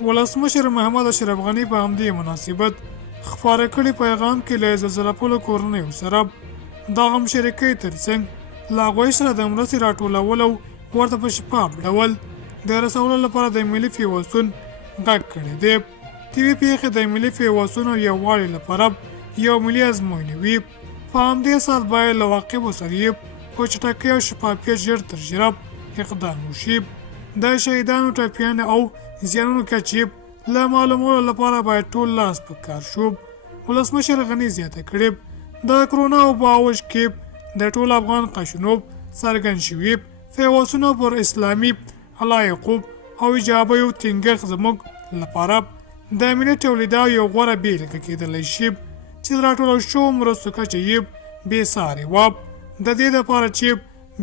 ولسمشر محمد اشرف غني په همدې مناسبت خپاره کړي پیغام کې له زلزله پلو کورنیو سره دغه مشارکۍ ترڅنګ له هغوی سره د مرستې راټولول او ورته په شفاف ډول د رسولو لپاره د ملي پیوستون غږ کړی دی. طبي پیښې د ملي پیوستون او یووالي لپاره یو ملي ازموینه وي. په همدې اساس باید له واقعو سره یې په چټکۍ او شفافیت ژر تر ژره اقدام وشي. د شهیدانو ټپیانو او زیانونو کچې له معلومولو لپاره باید ټول لاس په کار شو. ولسمشر غني زیاته کړې د کرونا او باوش کې د ټول افغان قشنو څرګند شوي پیوستونه پر اسلامي علایقو او ایجابیو ټینګښت زموږ لپاره د ملي تولیداتو یو غوره بیلګه کېدلی شي چې د راټولو شوو مرستو کچه یې بېسارې وه. د دې لپاره چې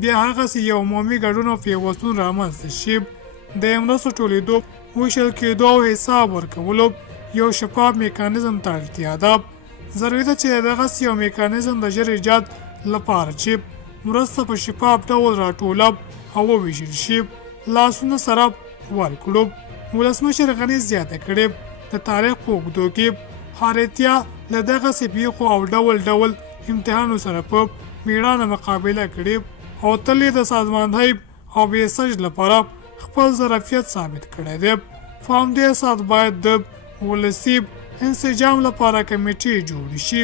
بیا هغسې یو عمومي ګډون او پیوستون رامنځته شي د مرستو ټولېدو ویشل کېدو او حساب ورکولو یو شفاف میکانیزم ته اړتیا ده. ضروري ده چې دغسې یو میکانیزم د ژر ایجاد لپاره چې مرسته په شفاف ډول راټوله او وویشل شي لاسونه سره ورکړو. ولسمشر غني زیاته کړې د تاریخ په اوږدو کې هر اتیا له دغسې پیښو او ډول ډول امتحانو سره په میړانه مقابله کړې او تل یې د سازماندهۍ او بېسج لپاره خپل ظرفیت ثابت کړی دی. په همدې اساس باید د ولسي انسجام لپاره کمیټې جوړې شي